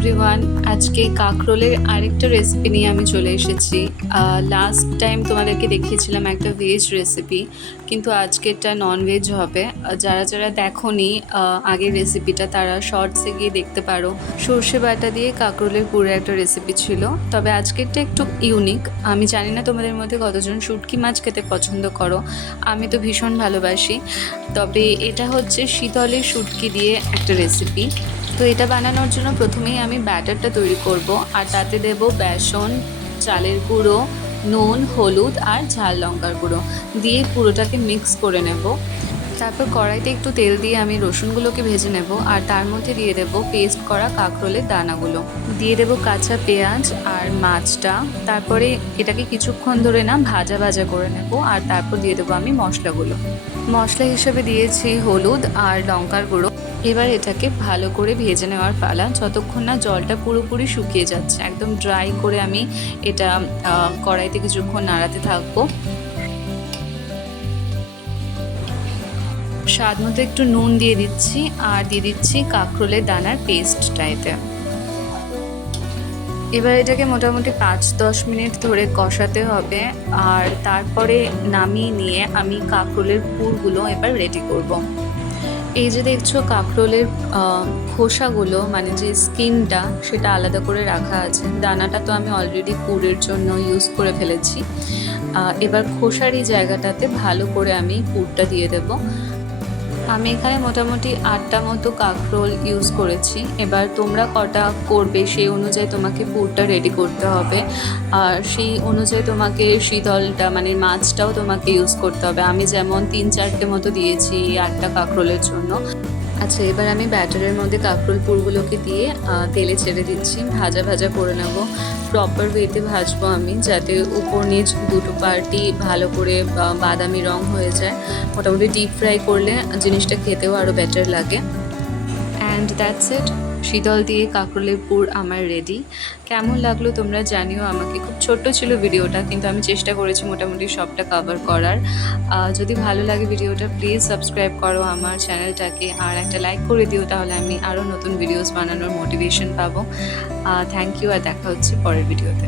Everyone, আজকে কাঁকরোলের আরেকটা recipe নিয়ে আমি চলে এসেছি। লাস্ট টাইম তোমাদেরকে দেখিয়েছিলাম একটা ভেজ রেসিপি, কিন্তু আজকেরটা নন ভেজ হবে। যারা যারা দেখোনি আগের রেসিপিটা তারা শর্টসে গিয়ে দেখতে পারো। সর্ষে বাটা দিয়ে কাঁকরোলের পুরো একটা রেসিপি ছিল, তবে আজকেরটা একটু ইউনিক। আমি জানি না তোমাদের মধ্যে কতজন শুটকি মাছ খেতে পছন্দ করো, আমি তো ভীষণ ভালোবাসি। তবে এটা হচ্ছে শীতলের শুটকি দিয়ে একটা রেসিপি। তো এটা বানানোর জন্য প্রথমেই আমি ব্যাটারটা তৈরি করব, আর তাতে দেব বেসন, চালের গুঁড়ো, নুন, হলুদ আর ঝাল লঙ্কার গুঁড়ো দিয়ে পুরোটাকে মিক্স করে নেব। তারপর কড়াইতে একটু তেল দিয়ে আমি রসুনগুলোকে ভেজে নেব, আর তার মধ্যে দিয়ে দেব পেস্ট করা কাঁকরোলের দানাগুলো, দিয়ে দেব কাঁচা পেঁয়াজ আর মাছটা। তারপরে এটাকে কিছুক্ষণ ধরে ভাজা ভাজা করে নেব, আর তারপর দিয়ে দেবো আমি মশলাগুলো। মশলা হিসেবে দিয়েছি হলুদ আর লঙ্কার গুঁড়ো। এবার এটাকে ভালো করে ভেজে নেওয়ার পালা, যতক্ষণ না জলটা পুরোপুরি শুকিয়ে যাচ্ছে। একদম ড্রাই করে আমি এটা কড়াইতে কিছুক্ষণ নাড়াতে থাকবো। স্বাদ মতো একটু নুন দিয়ে দিচ্ছি, আর দিয়ে দিচ্ছি কাঁকরোলের দানার পেস্টটা এতে। এবার এটাকে মোটামুটি 5-10 মিনিট ধরে কষাতে হবে, আর তারপরে নামিয়ে নিয়ে আমি কাঁকরোলের পুরগুলো এবার রেডি করব। এই যে দেখছো কাঁকরোলের খোসাগুলো, মানে যে স্কিনটা, সেটা আলাদা করে রাখা আছে। দানাটা তো আমি অলরেডি পুরের জন্য ইউজ করে ফেলেছি। এবার খোসার এই জায়গাটাতে ভালো করে আমি পুরটা দিয়ে দেব। আমি এখানে মোটামুটি 8টা মতো কাঁকরোল ইউজ করেছি। এবার তোমরা কটা করবে সেই অনুযায়ী তোমাকে পুরটা রেডি করতে হবে, আর সেই অনুযায়ী তোমাকে শীতলটা মানে মাছটাও তোমাকে ইউজ করতে হবে। আমি যেমন 3-4টে মতো দিয়েছি 8টা কাঁকরোলের জন্য। আচ্ছা, এবার আমি ব্যাটারের মধ্যে কাঁকরোল পুরগুলোকে দিয়ে তেলে ছেড়ে দিচ্ছি, ভাজা ভাজা করে নেব। প্রপার ওয়েতে ভাজবো আমি, যাতে উপর নিচ দুটো পার্টি ভালো করে বাদামি রং হয়ে যায়। মোটামুটি ডিপ ফ্রাই করলে জিনিসটা খেতেও আরও বেটার লাগে। অ্যান্ড দ্যাটস ইট, শীতল দিয়ে কাঁকরোলের পুর আমার রেডি। কেমন লাগলো তোমরা জানিও আমাকে। খুব ছোট্ট ছিল ভিডিওটা, কিন্তু আমি চেষ্টা করেছি মোটামুটি সবটা কভার করার। যদি ভালো লাগে ভিডিওটা, প্লিজ সাবস্ক্রাইব করো আমার চ্যানেলটাকে, আর একটা লাইক করে দিও, তাহলে আমি আরও নতুন ভিডিওস বানানোর মোটিভেশন পাবো। থ্যাংক ইউ, আর দেখা হচ্ছে পরের ভিডিওতে।